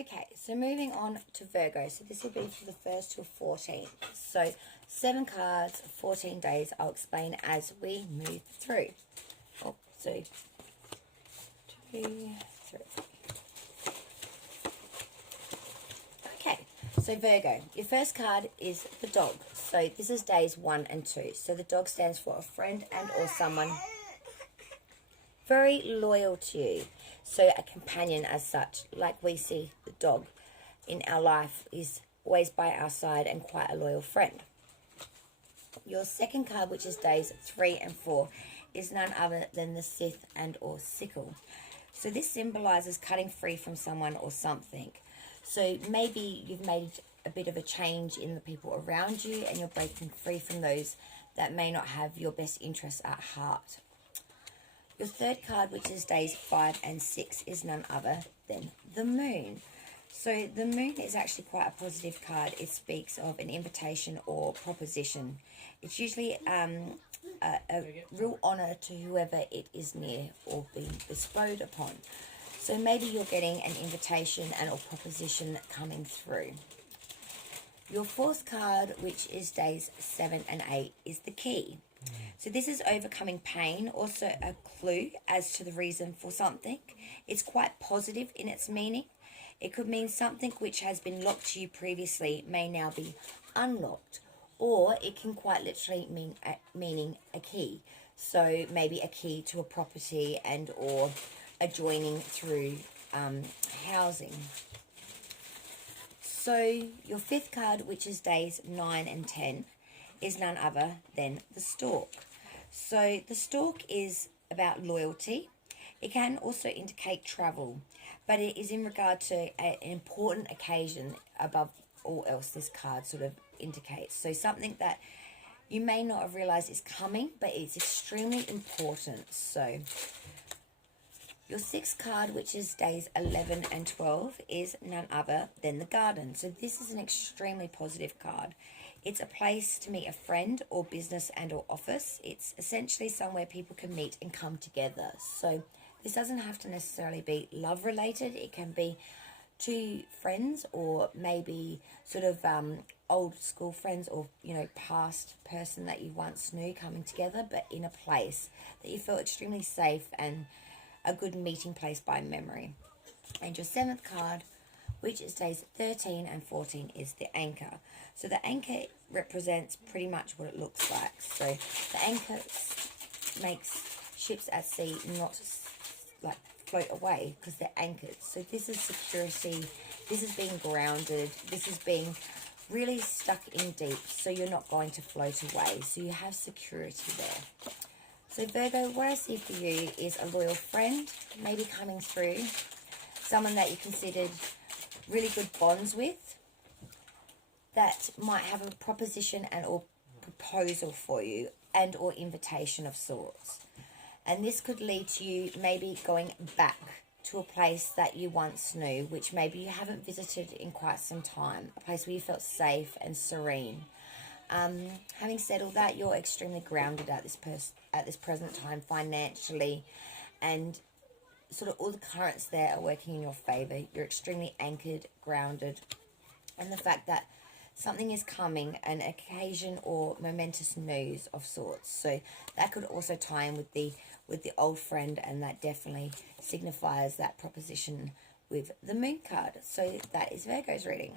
Okay, so moving on to Virgo. So this will be for the 1st till 14th. So 7 cards, 14 days. I'll explain as we move through. Oh, so 2, 3. Okay, so Virgo, your first card is the dog. So this is days 1 and 2. So the dog stands for a friend and or someone very loyal to you. So a companion as such, like we see the dog in our life is always by our side and quite a loyal friend. Your second card, which is days 3 and 4, is none other than the scythe and or sickle. So this symbolizes cutting free from someone or something. So maybe you've made a bit of a change in the people around you and you're breaking free from those that may not have your best interests at heart. Your third card, which is days 5 and 6, is none other than the moon. So the moon is actually quite a positive card. It speaks of an invitation or proposition. It's usually a real honour to whoever it is near or being bestowed upon. So maybe you're getting an invitation and or proposition coming through. Your fourth card, which is days 7 and 8, is the key. So this is overcoming pain, also a clue as to the reason for something. It's quite positive in its meaning. It could mean something which has been locked to you previously may now be unlocked. Or it can quite literally mean meaning a key. So maybe a key to a property and or adjoining through housing. So your fifth card, which is days 9 and 10, is none other than the stork. So the stork is about loyalty. It can also indicate travel, but it is in regard to an important occasion above all else this card sort of indicates. So something that you may not have realized is coming, but it's extremely important. So your sixth card, which is days 11 and 12, is none other than the garden. So this is an extremely positive card. It's a place to meet a friend or business and or office. It's essentially somewhere people can meet and come together. So this doesn't have to necessarily be love related. It can be two friends or maybe sort of old school friends or, you know, past person that you once knew coming together, but in a place that you feel extremely safe and a good meeting place by memory. And your seventh card, which is days 13 and 14, is the anchor. So the anchor represents pretty much what it looks like. So the anchor makes ships at sea not like float away because they're anchored. So this is security, this is being grounded, this is being really stuck in deep, so you're not going to float away. So you have security there. So Virgo, what I see for you is a loyal friend, maybe coming through, someone that you considered really good bonds with, that might have a proposition and or proposal for you and or invitation of sorts. And this could lead to you maybe going back to a place that you once knew, which maybe you haven't visited in quite some time, a place where you felt safe and serene. Having said all that, you're extremely grounded at this present time financially, and sort of all the currents there are working in your favor. You're extremely anchored, grounded, and the fact that something is coming, an occasion or momentous news of sorts. So that could also tie in with the old friend, and that definitely signifies that proposition with the moon card. So that is Virgo's reading.